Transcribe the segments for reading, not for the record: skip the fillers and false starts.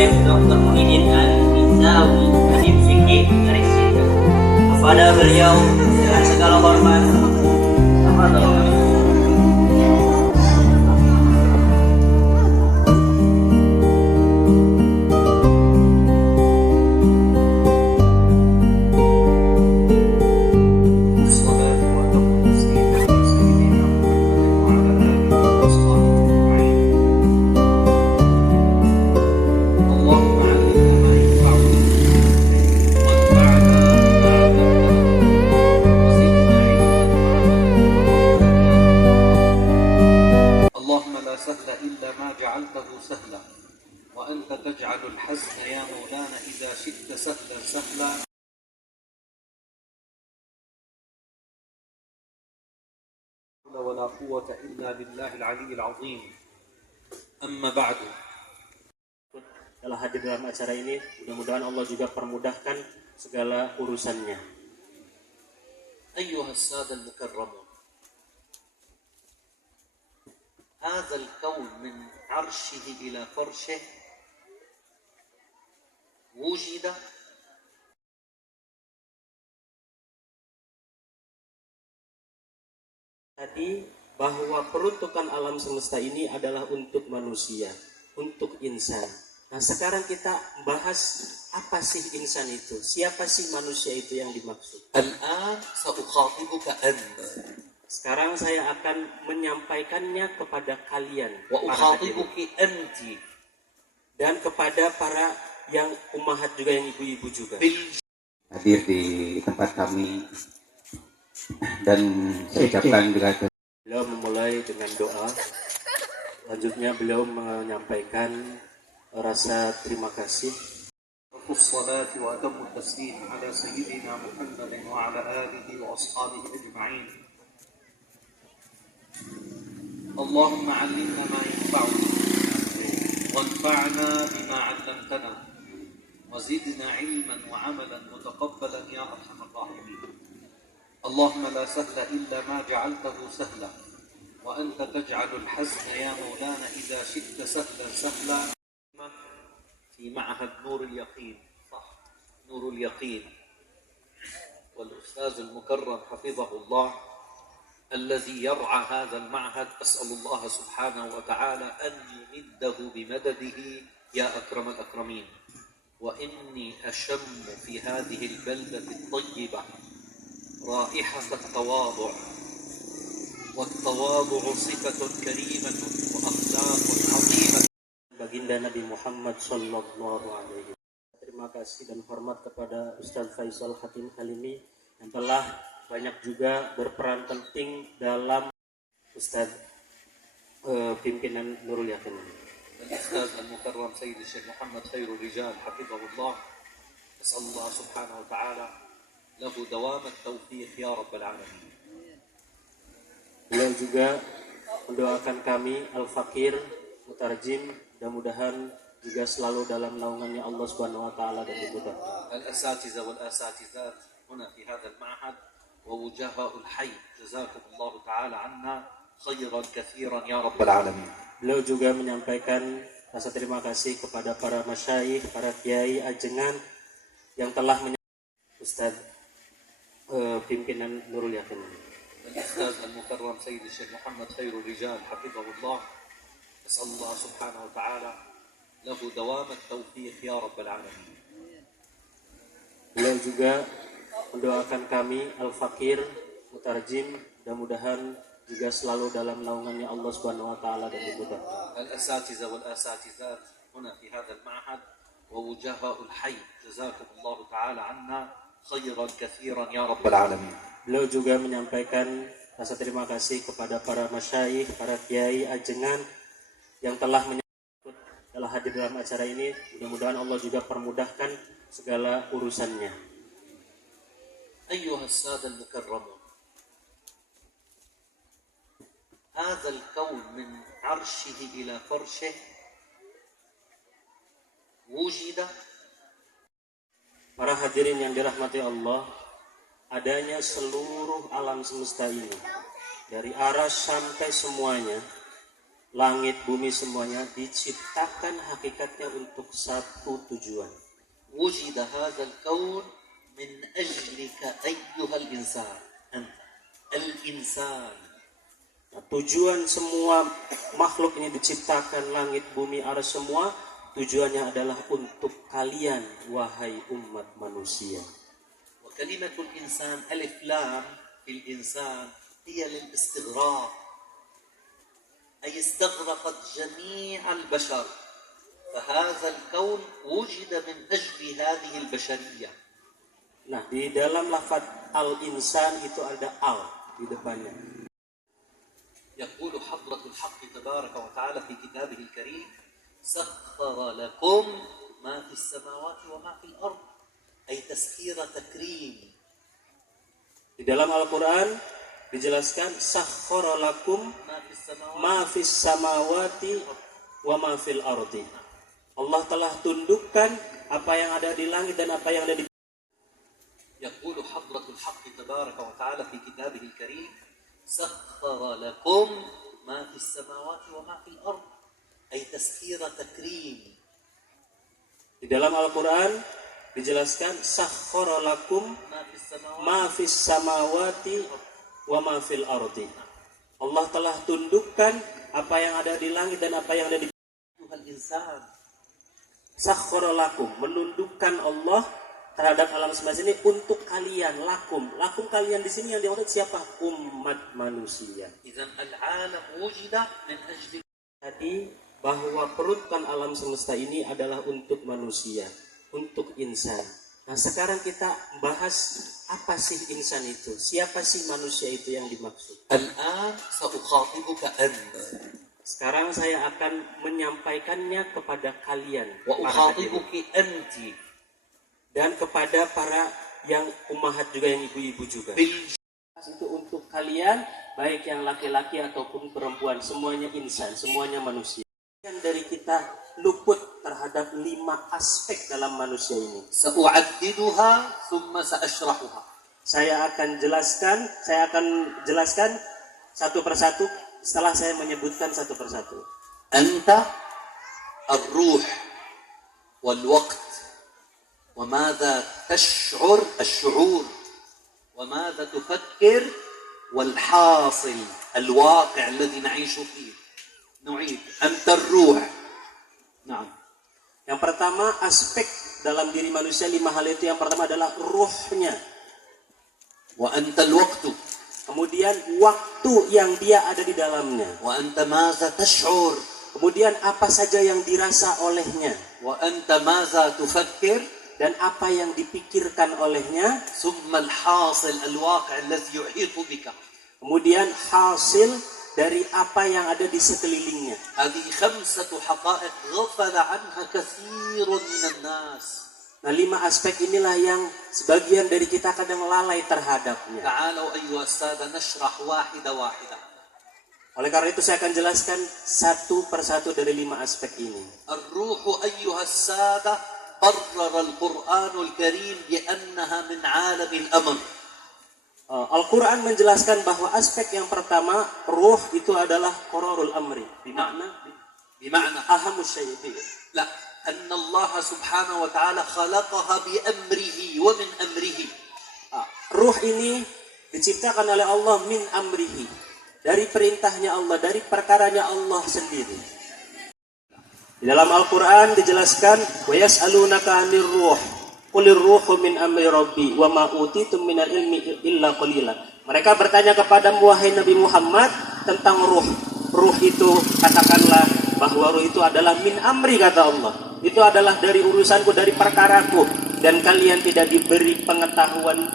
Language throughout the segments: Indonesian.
Syekh Dr. Muhyiddin Al-Mizawi, Habib Fikih garis Singkat. Kepada beliau dengan segala hormat, سهلا وأنت تجعل الحزن يا مولانا إذا شئت سهلا سهلا ولا قوة إلا بالله العلي العظيم أما بعد. Telah hadir dalam acara ini, mudah-mudahan Allah juga permudahkan segala urusannya. أيها السادة المكرمون، هذا الكون من عرشه إلى فرشه وجد tadi bahwa peruntukan alam semesta ini adalah untuk manusia, untuk insan. Nah, sekarang kita bahas apa sih insan itu? Siapa sih manusia itu yang dimaksud? الآن سأخاطبك أنت. Sekarang saya akan menyampaikannya kepada kalian, وأخاطبك أنت, dan kepada para yang ummahat juga, yang ibu-ibu juga. Hadir di tempat kami, dan saya ucapkan juga. Beliau memulai dengan doa. Selanjutnya beliau menyampaikan rasa terima kasih. الصلاة وأتم التسليم على سيدنا محمد وعلى آله وأصحابه أجمعين. اللهم علمنا ما ينفعنا وانفعنا بما علمتنا وزدنا علما وعملا متقبلا يا أرحم الراحمين. اللهم لا سهل إلا ما جعلته سهلا وأنت تجعل الحزن يا مولانا إذا شئت سهلا سهلا. في معهد نور اليقين، صح، نور اليقين، والأستاذ المكرم حفظه الله الذي يرعى هذا المعهد، أسأل الله سبحانه وتعالى أن يمده بمدده يا أكرم الأكرمين. وإني أشم في هذه البلدة الطيبة رائحة التواضع، والتواضع صفة كريمة وأخلاق عظيمة. Baginda Nabi Muhammad Sallallahu Alaihi Wasallam. Terima kasih dan hormat kepada Ustaz Faisal Khatim Halimi yang telah banyak juga berperan penting dalam Ustaz pimpinan Nurul Yaqin. الأستاذ المكرم سيد الشيخ محمد خير الرجال حفظه الله، أسأل الله سبحانه وتعالى له دوام التوفيق يا رب العالمين. Beliau juga mendoakan kami Al-Fakir Mutarjim, mudah-mudahan juga selalu dalam naungannya Allah Subhanahu wa taala dan dimudahkan. الأساتذة والأساتذات هنا في هذا المعهد ووجهاء الحي جزاكم الله تعالى عنا خيرا كثيرا يا رب العالمين. Beliau juga menyampaikan rasa terima kasih kepada para masyayikh, para kiai ajengan yang telah Ustaz pimpinan Nurul Yaqin. الأستاذ المكرم سيد الشيخ محمد خير الرجال حفظه الله، أسأل الله سبحانه وتعالى له دوام التوفيق يا رب العالمين. Beliau juga mendoakan kami Al-Fakir Mutarjim, mudah-mudahan juga selalu dalam naungannya Allah Subhanahu wa taala dan dimudahkan. الأساتذة والأساتذات هنا في هذا المعهد ووجهاء الحي جزاكم الله تعالى عنا خيرا كثيرا يا رب العالمين. Beliau juga menyampaikan rasa terima kasih kepada para masyayikh, para kiai ajengan yang telah hadir dalam acara ini. Mudah-mudahan Allah juga permudahkan segala urusannya. أيها السادة المكرمون، هذا الكون من عرشه إلى فرشه وجد. Para hadirin yang dirahmati Allah, adanya seluruh alam semesta ini, dari aras sampai semuanya, langit, bumi semuanya diciptakan hakikatnya untuk satu tujuan. وجد هذا الكون من أجلك أيها الإنسان أنت الإنسان. Nah, tujuan semua makhluk ini diciptakan, langit, bumi, aras semua, tujuannya adalah untuk kalian, wahai umat manusia. وكلمة الإنسان ألف لام في الإنسان هي للاستغراق، أي استغرقت جميع البشر، فهذا الكون وجد من أجل هذه البشرية. Nah, di dalam lafaz al-insan itu ada al di depannya. يقول حضرة الحق تبارك وتعالى في كتابه الكريم: سخر لكم ما في السماوات وما في الأرض، أي تسخير تكريم. Di dalam Al-Quran dijelaskan sakhkhara lakum ma fis samawati wa ma fil ardi. Allah telah tundukkan apa yang ada di langit dan apa yang ada di. يقول حضرة الحق تبارك وتعالى في كتابه الكريم: سخر لكم ما في السماوات وما في الأرض، أي تسخير تكريم. Di dalam Al-Quran dijelaskan sakhkhara lakum ma fis samawati wa ma fil ardi. Allah telah tundukkan apa yang ada di langit dan apa yang ada di. أيها الإنسان Sakhkhara lakum, menundukkan Allah terhadap alam semesta ini untuk kalian. Lakum kalian di sini yang dimaksud siapa? Umat manusia. إذا العالم وجد من أجل. Tadi bahwa peruntukan alam semesta ini adalah untuk manusia, untuk insan. Nah, sekarang kita bahas apa sih insan itu? Siapa sih manusia itu yang dimaksud? الآن سأخاطبك أنت Sekarang saya akan menyampaikannya kepada kalian, para hadirin. وأخاطبك أنت Dan kepada para yang ummahat juga, yang ibu-ibu juga. Itu untuk kalian, baik yang laki-laki ataupun perempuan, semuanya insan, semuanya manusia. Yang dari kita luput terhadap 5 aspek dalam manusia ini. سأعددها ثم سأشرحها. Saya akan jelaskan satu persatu setelah saya menyebutkan satu persatu. أنت الروح والوقت، وماذا تشعر الشعور، وماذا تفكر، والحاصل الواقع الذي نعيش فيه. نعيد: أنت الروح. نعم. Yang pertama, aspek dalam diri manusia 5 hal itu. Yang pertama adalah ruhnya. وأنت الوقت. Kemudian waktu yang dia ada di dalamnya. وأنت ماذا تشعر. Kemudian apa saja yang dirasa olehnya. وأنت ماذا تفكر. Dan apa yang dipikirkan olehnya. ثم الحاصل الواقع الذي يحيط بك. Kemudian hasil dari apa yang ada di sekelilingnya. هذه 5 حقائق غفل عنها كثير من الناس. Nah, 5 aspek inilah yang sebagian dari kita kadang lalai terhadapnya. تعالوا أيها السادة نشرح واحدة واحدة. Oleh karena itu saya akan jelaskan satu persatu dari 5 aspek ini. الروح أيها السادة قرر القرآن الكريم بأنها من عالم الأمر. Al-Quran menjelaskan bahwa aspek yang pertama, ruh itu adalah qararul amri. بمعنى ahamus syai'i. لا، أن الله سبحانه وتعالى خلقها بأمره ومن أمره. Ruh ini diciptakan oleh Allah min amrihi, dari perintahnya Allah, dari perkaranya Allah sendiri. Di dalam Al-Quran dijelaskan, wa yas'alunaka 'anir ruh qulir ruhu min amri rabbi wa ma utitum minal ilmi illa qalilan. Mereka bertanya kepadamu wahai Nabi Muhammad tentang ruh. Ruh itu, katakanlah bahwa ruh itu adalah min amri, kata Allah. Itu adalah dari urusanku, dari perkaraku, dan kalian tidak diberi pengetahuan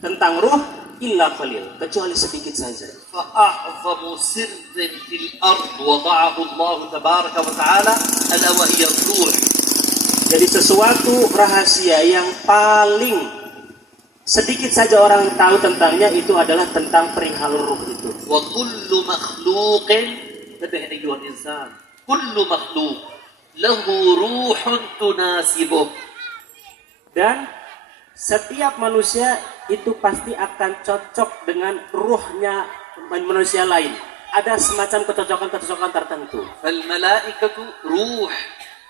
tentang ruh illa qalil, kecuali sedikit saja. فأعظم سر في الأرض وضعه الله تبارك وتعالى ألا وهي الروح. Jadi sesuatu rahasia yang paling sedikit saja orang tahu tentangnya itu adalah tentang perihal ruh itu. وكل مخلوق، انتبه أيها الإنسان، كل مخلوق له روح تناسبه. Dan setiap manusia itu pasti akan cocok dengan ruhnya manusia lain. ada semacam kecocokan-kecocokan tertentu. فالملائكة روح،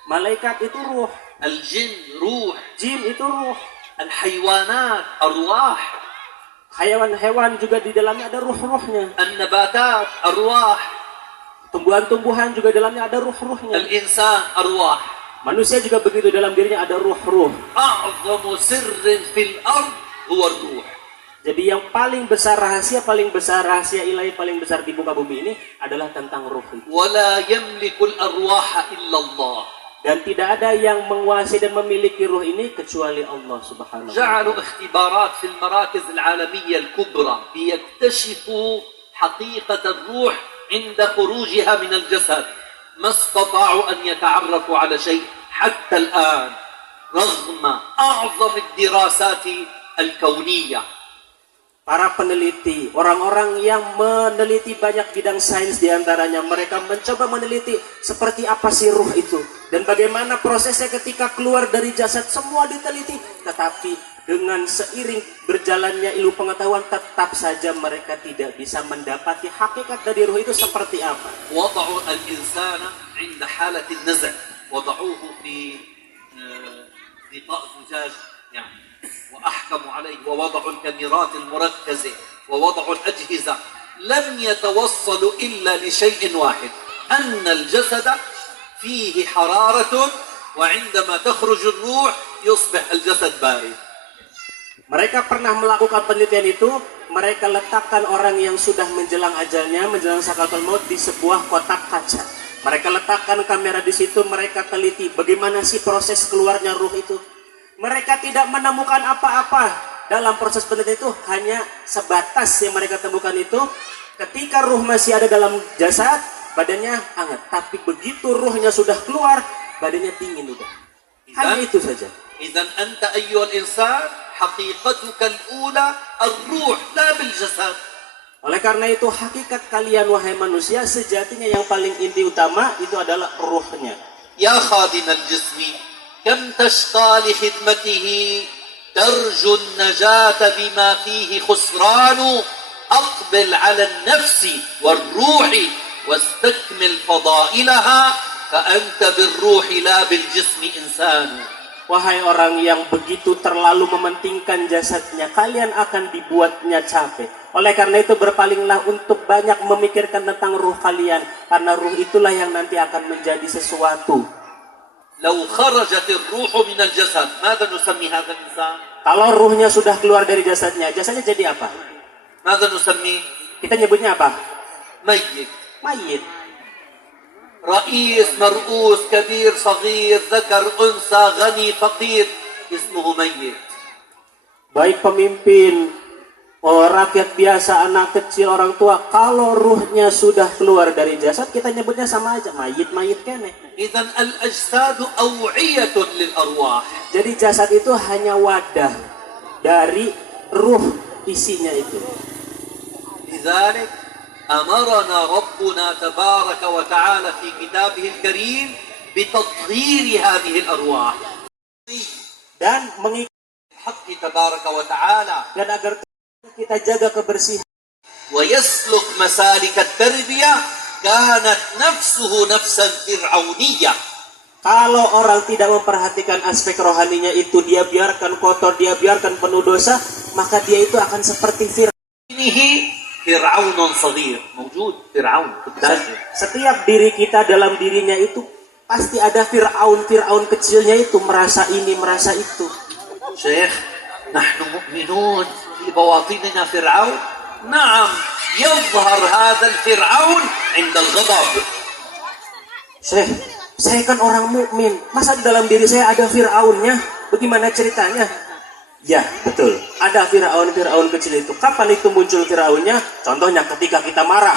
Malaikat itu ruh, الجن روح، jin itu ruh, الحيوانات أرواح، hewan-hewan juga di dalamnya ada ruh-ruhnya, النباتات أرواح، tumbuhan-tumbuhan juga di dalamnya ada ruh-ruhnya, الإنسان أرواح. manusia juga begitu, dalam dirinya ada ruh-ruh. أعظم سر في الأرض هو الروح. Jadi yang paling besar rahasia ilahi paling besar di muka bumi ini adalah tentang ruh itu. ولا يملك الأرواح إلا الله. Dan tidak ada yang menguasai dan memiliki ruh ini kecuali Allah Subhanahu wa ta'ala. جعلوا اختبارات في المراكز العالمية الكبرى ليكتشفوا حقيقة الروح عند خروجها من الجسد. ما استطاعوا أن يتعرفوا على شيء حتى الآن رغم أعظم الدراسات الكونية. Para peneliti, orang-orang yang meneliti banyak bidang sains diantaranya, mereka mencoba meneliti seperti apa sih ruh itu dan bagaimana prosesnya ketika keluar dari jasad, semua diteliti. Tetapi dengan seiring berjalannya ilmu pengetahuan, tetap saja mereka tidak bisa mendapati hakikat dari ruh itu seperti apa. وضعوا الإنسان عند حالة النزع، وضعوه في غطاء زجاج يعني، وأحكموا عليه، ووضعوا الكاميرات المركزة، ووضعوا الأجهزة، لم يتوصلوا إلا لشيء واحد، أن الجسد فيه حرارة، وعندما تخرج الروح يصبح الجسد بارد. Mereka pernah melakukan penelitian itu. Mereka letakkan orang yang sudah menjelang ajalnya, menjelang sakaratul maut di sebuah kotak kaca. Mereka letakkan kamera di situ, mereka teliti bagaimana sih proses keluarnya ruh itu. Mereka tidak menemukan apa-apa dalam proses penelitian itu, hanya sebatas yang mereka temukan itu ketika ruh masih ada dalam jasad, badannya hangat. Tapi begitu ruhnya sudah keluar, badannya dingin udah. Hanya itu saja. إذن أنت أيها الإنسان حقيقتك الأولى الروح لا بالجسد. Oleh karena itu hakikat kalian wahai manusia sejatinya yang paling inti utama itu adalah ruhnya. يا خادم الجسم كم تشقى لخدمته ترجو النجاة بما فيه خسران أقبل على النفس والروح واستكمل فضائلها فأنت بالروح لا بالجسم إنسان. Wahai orang yang begitu terlalu mementingkan jasadnya, kalian akan dibuatnya capek. Oleh karena itu berpalinglah untuk banyak memikirkan tentang ruh kalian, karena ruh itulah yang nanti akan menjadi sesuatu. لو خرجت الروح من الجسد ماذا نسمي هذا الإنسان؟ Kalau ruhnya sudah keluar dari jasadnya jadi apa? ماذا نسميه؟ Kita nyebutnya apa? ميت. Mayit. رئيس مرؤوس كبير صغير ذكر أنثى غني فقير اسمه ميت. Baik pemimpin, rakyat biasa, anak kecil, orang tua, kalau ruhnya sudah keluar dari jasad, kita nyebutnya sama aja, mayit kene. إذن الأجساد أوعية للأرواح. Jadi jasad itu hanya wadah dari ruh isinya itu. لذلك أمرنا ربنا تبارك وتعالى في كتابه الكريم بتطهير هذه الأرواح. Dan mengikuti الحق تبارك وتعالى dan agar kita jaga kebersihan. ويسلك مسالك التربية كانت نفسه نفسا فرعونية. Kalau orang tidak memperhatikan aspek rohaninya itu, dia biarkan kotor, dia biarkan penuh dosa, maka dia itu akan seperti Fir'aun. فرعون صغير موجود فرعون في الداخل. Setiap diri kita dalam dirinya itu pasti ada Fir'aun kecilnya itu, merasa ini, merasa itu. شيخ نحن مؤمنون في بواطننا فرعون. نعم يظهر هذا الفرعون عند الغضب. Syekh, saya kan orang mukmin, masa di dalam diri saya ada Fir'aunnya? Bagaimana ceritanya? Ya, betul. Ada Fir'aun kecil itu. Kapan itu muncul Fir'aunnya? Contohnya ketika kita marah.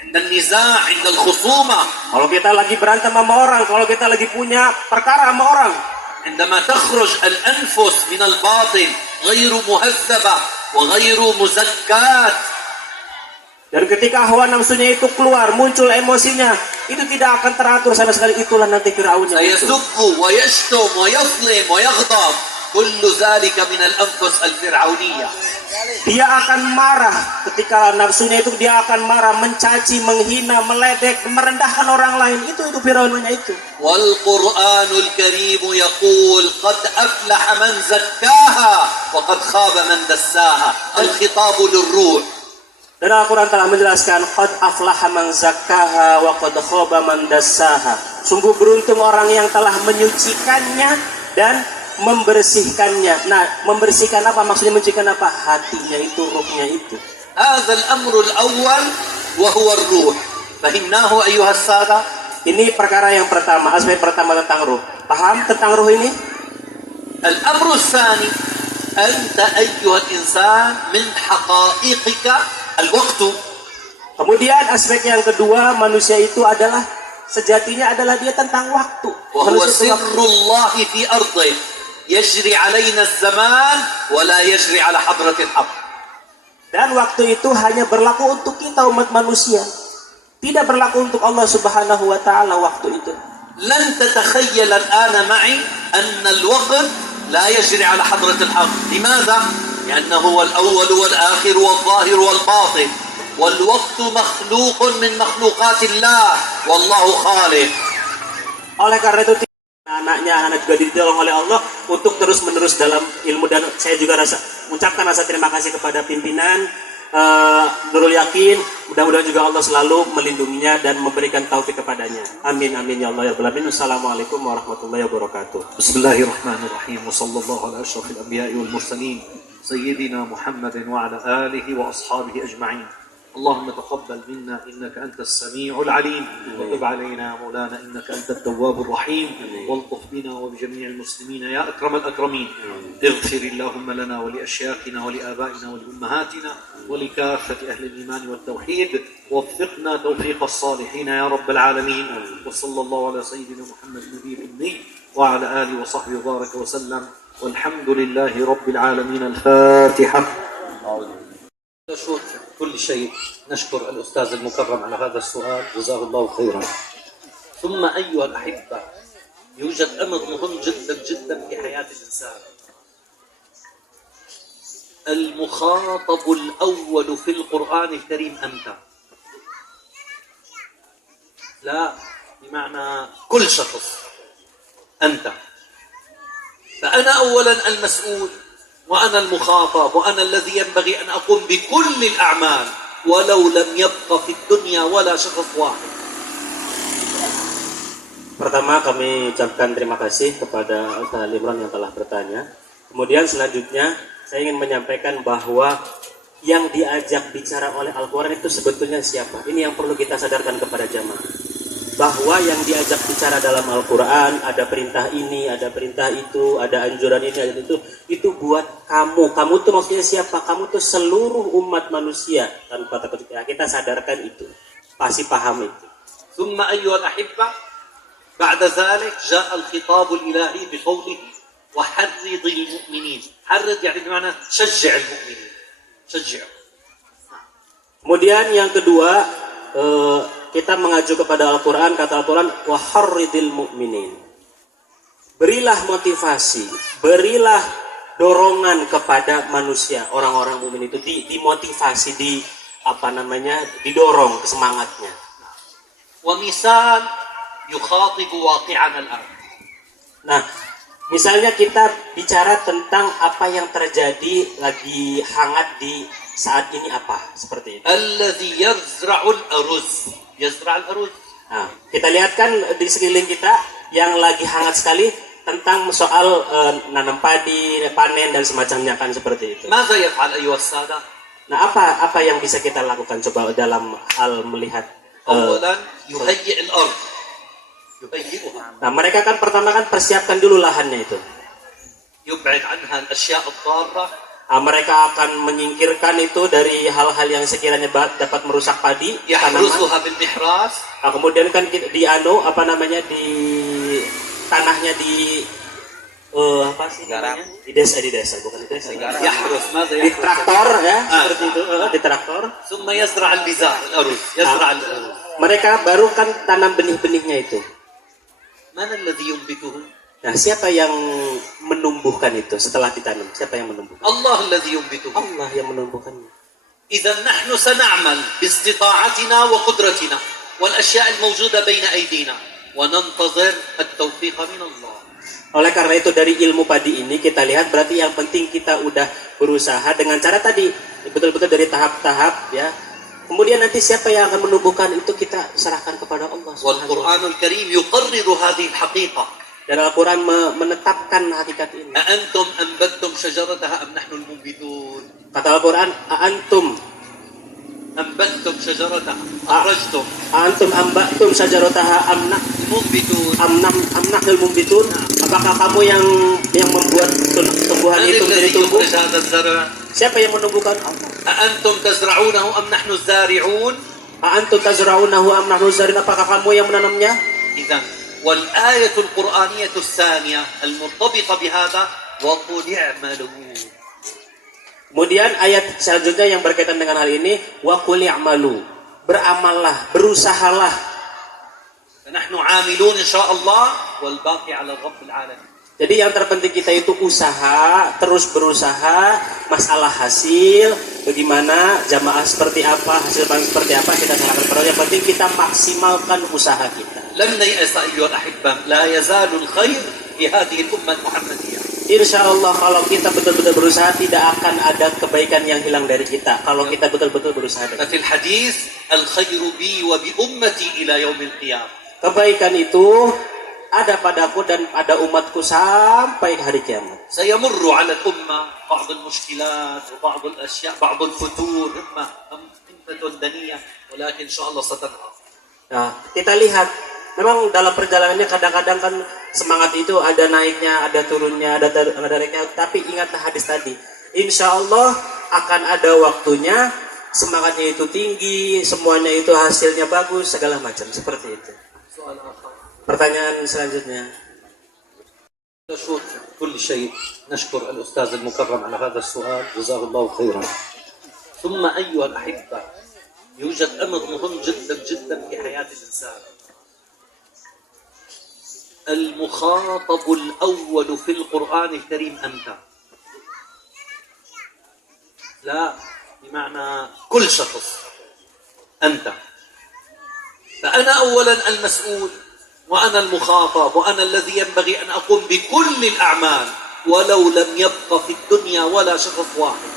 عند النزاع عند الخصومة. Kalau kita lagi berantem sama orang, kalau kita lagi punya perkara sama orang. عندما تخرج الأنفس من الباطن غير مهذبة وغير مزكاة. Dan ketika hawa nafsunya itu keluar, muncul emosinya, itu tidak akan teratur sama sekali. Itulah nanti Fir'aunnya itu. سيسب ويشتم ويظلم ويغضب. كل ذلك من الأنفس الفرعونية. dia akan marah. Ketika nafsunya itu dia akan marah, mencaci, menghina, meledek, merendahkan orang lain. Itu Firaunnya itu. والقرآن الكريم يقول قد أفلح من زكاها وقد خاب من دساها. الخطاب للروح. Dan Al-Quran telah menjelaskan qad aflaha man zakkaha wa qad khaba man dassaha. Sungguh beruntung orang yang telah menyucikannya dan membersihkannya. Nah, membersihkan apa? Maksudnya menyucikan apa? Hatinya itu, ruhnya itu. هذا الأمر الأول وهو الروح. فهمناه أيها السادة. Ini perkara yang pertama, aspek pertama tentang ruh. Paham tentang ruh ini? الأمر الثاني أنت أيها الإنسان من حقائقك الوقت. Kemudian aspek yang kedua, manusia itu adalah sejatinya adalah dia tentang waktu. وهو Manusia itu سر الله في أرضه يجري علينا الزمان ولا يجري على حضرة الحق. Dan waktu itu hanya berlaku untuk kita umat manusia. Tidak berlaku untuk Allah Subhanahu wa taala waktu itu. لن تتخيل الآن معي أن الوقت لا يجري على حضرة الحق. لماذا؟ لأنه هو الأول والآخر والظاهر والباطن. والوقت مخلوق من مخلوقات الله والله خالق. Oleh karena itu anak-anak juga ditolong oleh Allah untuk terus-menerus dalam ilmu, dan saya juga mengucapkan rasa terima kasih kepada pimpinan Nurul Yakin. Mudah-mudahan juga Allah selalu melindunginya dan memberikan taufik kepadanya. Amin amin ya Allah ya Rabbal alamin. Assalamualaikum warahmatullahi wabarakatuh. بسم الله الرحمن الرحيم وصلى الله على أشرف الأنبياء والمرسلين سيدنا محمد وعلى آله وأصحابه أجمعين. اللهم تقبل منا إنك أنت السميع العليم وتب علينا يا مولانا إنك أنت التواب الرحيم والطف بنا وبجميع المسلمين يا أكرم الأكرمين. اغفر اللهم لنا ولأشياخنا ولآبائنا ولأمهاتنا ولكافة أهل الإيمان والتوحيد وفقنا توفيق الصالحين يا رب العالمين. وصلى الله على سيدنا محمد النبي الأمي وعلى آله وصحبه وبارك وسلم والحمد لله رب العالمين. الفاتحة. كل شيء نشكر الأستاذ المكرم على هذا السؤال جزاه الله خيرا. ثم أيها الأحبة يوجد أمر مهم جدا جدا في حياة الإنسان. المخاطب الأول في القرآن الكريم أنت، لا بمعنى كل شخص، أنت. فأنا أولا المسؤول وأنا المخاطب وأنا الذي ينبغي أن أقوم بكل الأعمال ولو لم يبق في الدنيا ولا شخص واحد. Pertama kami ucapkan terima kasih kepada Ustaz Imran yang telah bertanya. Kemudian selanjutnya saya ingin menyampaikan bahwa yang diajak bicara oleh Al-Quran itu sebetulnya siapa? Ini yang perlu kita sadarkan kepada jamaah. Bahwa yang diajak bicara dalam Al-Quran, ada perintah ini, ada perintah itu, ada anjuran ini, ada itu buat kamu. Kamu tuh maksudnya siapa? Kamu tuh seluruh umat manusia tanpa terkecuali. Kita sadarkan itu, pasti paham itu. ثم أيها الأحبة بعد ذلك جاء الخطاب الإلهي بقوله وحرض المؤمنين. حرض يعني بمعنى شجع المؤمنين، شجع. Kemudian yang kedua, kita mengacu kepada Al-Quran. Kata Al-Quran, waharridil mu'minin. Berilah motivasi, berilah dorongan kepada manusia. Orang-orang mukmin itu dimotivasi, didorong semangatnya. ومثال يخاطب واقعنا الآن. Nah, misalnya kita bicara tentang apa yang terjadi lagi hangat di saat ini, apa seperti itu. الذي يزرع الأرز يزرع الأرز. Nah, kita lihat kan di sekeliling kita yang lagi hangat sekali tentang soal nanam padi, panen dan semacamnya kan seperti itu. ماذا يفعل أيها السادة؟ Nah, apa yang bisa kita lakukan coba dalam hal melihat أولا يهيئ الأرض يهيئها. Nah, mereka kan pertama kan persiapkan dulu lahannya itu. يبعد عنها الأشياء الضارة. Mereka akan menyingkirkan itu dari hal-hal yang sekiranya dapat merusak padi, tanaman. يحرسها بالمحراس. Nah, kemudian kan di tanahnya di apa sih namanya? Di desa bukan di desa. يحرس ماذا Di يحرس؟ traktor ya, seperti itu, di traktor. ثم يزرع البذار الأرز يزرع الأرز. Mereka baru kan tanam benih-benihnya itu. من الذي ينبته؟ Nah, siapa yang menumbuhkan itu setelah ditanam? Siapa yang menumbuhkan? الله الذي ينبته. Allah yang menumbuhkannya. إذا نحن سنعمل باستطاعتنا وقدرتنا والأشياء الموجودة بين أيدينا وننتظر التوفيق من الله. Oleh karena itu dari ilmu padi ini kita lihat berarti yang penting kita udah berusaha dengan cara tadi betul-betul dari tahap-tahap ya. Kemudian nanti siapa yang akan menumbuhkan itu kita serahkan kepada Allah Subhanahu wa taala. والقرآن الكريم يقرر هذه الحقيقة. Dan Al-Quran menetapkan hakikat ini. أأنتم أنبتتم شجرتها أم نحن المنبتون؟ Kata Al-Quran, Aantum أنبتتم شجرتها أخرجتم Aantum amba'tum sajarataha المنبتون. amnahnul mumbitun. Apakah kamu yang membuat tumbuhan من itu menjadi الذي tumbuh? يخرج هذا الزرع؟ Siapa yang menumbuhkan? Allah. أأنتم تزرعونه أم نحن الزارعون؟ Aantum tazra'unahu am nahnu zarin? Apakah kamu yang menanamnya? إذا والآية القرآنية الثانية المرتبطة بهذا وقل اعملوا. Kemudian ayat selanjutnya yang berkaitan dengan hal ini, wa qul i'malu. Beramallah, berusahalah. فنحن عاملون إن شاء الله والباقي على الرب العالمين. Jadi yang terpenting kita itu usaha, terus berusaha, masalah hasil, bagaimana, jamaah seperti apa, hasil panen seperti apa, kita serahkan kepada Allah. Yang penting kita maksimalkan usaha kita. لن نيأس أيها الأحبة، لا يزال الخير في هذه الأمة المحمدية. Insya Allah kalau kita betul-betul berusaha tidak akan ada kebaikan yang hilang dari kita. Kalau kita betul-betul berusaha. ففي الحديث الخير بي وبأمتي إلى يوم القيامة. Kebaikan itu ada padaku dan pada umatku sampai hari kiamat. سيمر على الأمة بعض المشكلات وبعض الأشياء بعض الفتور همة دنية ولكن إن شاء الله ستنهض. Nah, kita lihat memang dalam perjalanannya kadang-kadang kan semangat itu ada naiknya, ada turunnya, ada naiknya. Tapi ingatlah hadis tadi. Insya Allah akan ada waktunya semangatnya itu tinggi, semuanya itu hasilnya bagus, segala macam seperti itu. Pertanyaan selanjutnya. نشكر كل شيء نشكر الأستاذ المكرم على هذا السؤال جزاه الله خيرا. ثم أيها الأحبة يوجد أمر مهم جدا جدا في حياة الإنسان. المخاطب الأول في القرآن الكريم أنت. لا بمعنى كل شخص أنت. فأنا أولا المسؤول وأنا المخاطب وأنا الذي ينبغي أن أقوم بكل الأعمال ولو لم يبق في الدنيا ولا شخص واحد.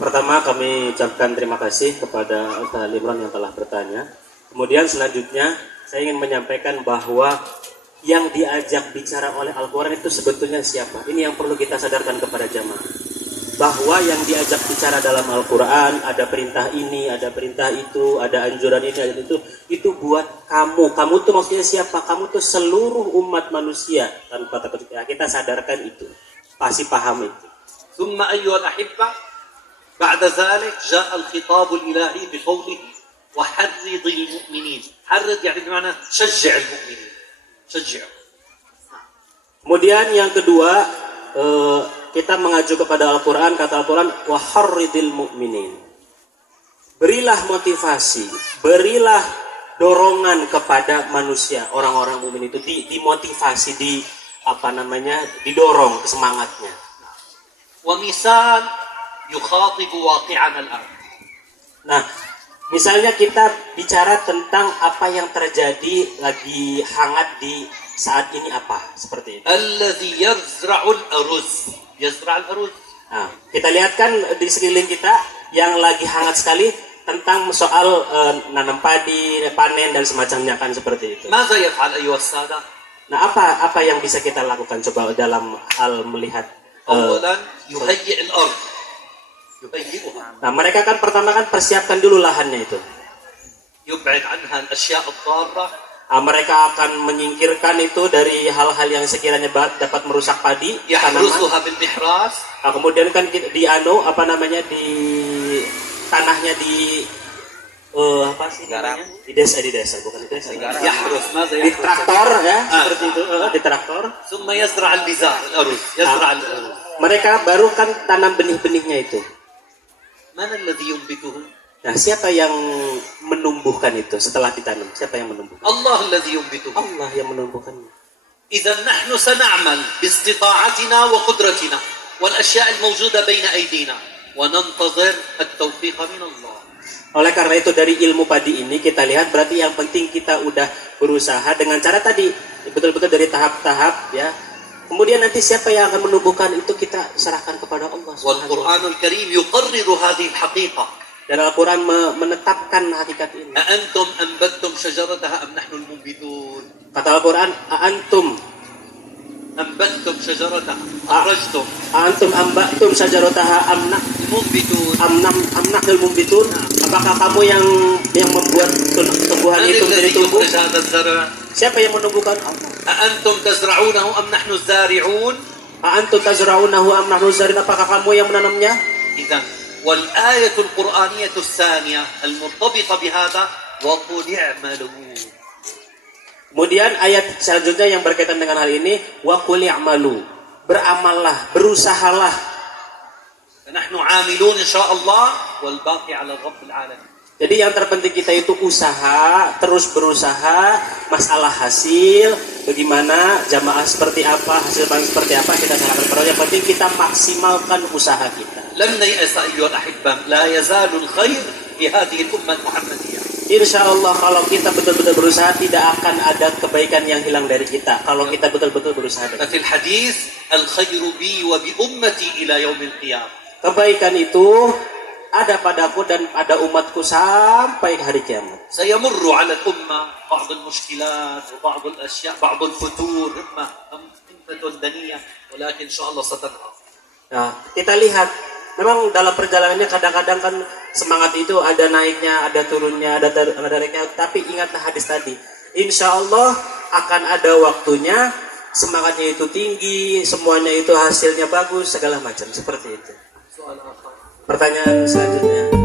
Pertama kami ucapkan terima kasih kepada Ustaz Imran yang telah bertanya. Kemudian selanjutnya saya ingin menyampaikan bahwa yang diajak bicara oleh Al-Quran itu sebetulnya siapa? Ini yang perlu kita sadarkan kepada jamaah. Bahwa yang diajak bicara dalam Al-Quran, ada perintah ini, ada perintah itu, ada anjuran ini, ada itu buat kamu. Kamu tuh maksudnya siapa? Kamu tuh seluruh umat manusia. Tanpa takut kita sadarkan itu. Pasti paham itu. ثم أيها الأحبة بعد ذلك جاء الخطاب الإلهي بقوله وحرض المؤمنين. حرض يعني بمعنى شجع المؤمنين. شجع. Kemudian yang kedua, kita mengacu kepada Al-Quran. Kata Al-Quran, waharridil mu'minin. Berilah motivasi, berilah dorongan kepada manusia. Orang-orang mukmin itu dimotivasi, didorong semangatnya. ومثال يخاطب واقعنا الآن. Nah, misalnya kita bicara tentang apa yang terjadi lagi hangat di saat ini apa seperti itu. الذي يزرع الأرز يزرع الأرز. Nah, kita lihat kan di sekeliling kita yang lagi hangat sekali tentang soal nanam padi, panen dan semacamnya kan seperti itu. ماذا يفعل أيها السادة؟ Nah, apa yang bisa kita lakukan coba dalam hal melihat أولا يهيئ الأرض يهيئها. Nah, mereka kan pertama kan persiapkan dulu lahannya itu. يبعد عنها الأشياء الضارة. Nah, mereka akan menyingkirkan itu dari hal-hal yang sekiranya dapat merusak padi, tanaman. يحرسها بالمحراس. Nah, kemudian kan di tanahnya di apa sih namanya? Di desa bukan di desa. يحرس ماذا Di يحرس؟ traktor ya, seperti itu, di traktor. ثم يزرع البذار الأرز يزرع الأرز. Mereka baru kan tanam benih-benihnya itu. من الذي ينبته؟ Nah, siapa yang menumbuhkan itu setelah ditanam? Siapa yang menumbuhkan? Allah الذي ينبته. Allah yang menumbuhkan. إذا نحن سنعمل باستطاعتنا وقدرتنا والأشياء الموجودة بين أيدينا وننتظر التوفيق من الله. Oleh karena itu dari ilmu padi ini kita lihat berarti yang penting kita udah berusaha dengan cara tadi betul-betul dari tahap-tahap ya. Kemudian nanti siapa yang akan menumbuhkan itu kita serahkan kepada Allah Subhanahu wa taala. والقرآن الكريم يقرر هذه الحقيقة. Dan Al-Quran menetapkan hakikat ini. أأنتم أنبتتم شجرتها أم نحن المنبتون؟ Kata Al-Quran, Aantum أنبتتم شجرتها أخرجتم Aantum ambaktum sajarotaha المنبتون. amnakil mumbitun. Apakah kamu yang membuat tumbuhan من itu menjadi الذي tumbuh? يخرج هذا الزرع؟ Siapa yang menumbuhkan? Allah. أأنتم تزرعونه أم نحن الزارعون؟ Aantum tazra'unahu am nahnu zarin. Apakah kamu yang menanamnya? إذا والآية القرآنية الثانية المرتبطة بهذا وقل اعملوا. Kemudian ayat selanjutnya yang berkaitan dengan hal ini, wa qul i'malu. Beramallah, berusahalah. فنحن عاملون إن شاء الله والباقي على رب العالمين. Jadi yang terpenting kita itu usaha, terus berusaha, masalah hasil, bagaimana jamaah seperti apa, hasil paling seperti apa kita serahkan kepada Allah. Yang penting kita maksimalkan usaha kita. لن نيأس أيها الأحبة، لا يزال الخير في هذه الأمة المحمدية. Insya Allah kalau kita betul-betul berusaha tidak akan ada kebaikan yang hilang dari kita. Kalau kita betul-betul berusaha. ففي الحديث الخير بي وبأمتي إلى يوم القيامة. Kebaikan itu ada padaku dan pada umatku sampai hari kiamat. سيمر على الأمة بعض المشكلات وبعض الأشياء بعض الفتور همة دنية ولكن إن شاء الله ستنهض. Nah, kita lihat memang dalam perjalanannya kadang-kadang kan semangat itu ada naiknya, ada turunnya, ada naiknya. Tapi ingatlah hadis tadi. Insya Allah akan ada waktunya semangatnya itu tinggi, semuanya itu hasilnya bagus, segala macam seperti itu. Pertanyaan selanjutnya.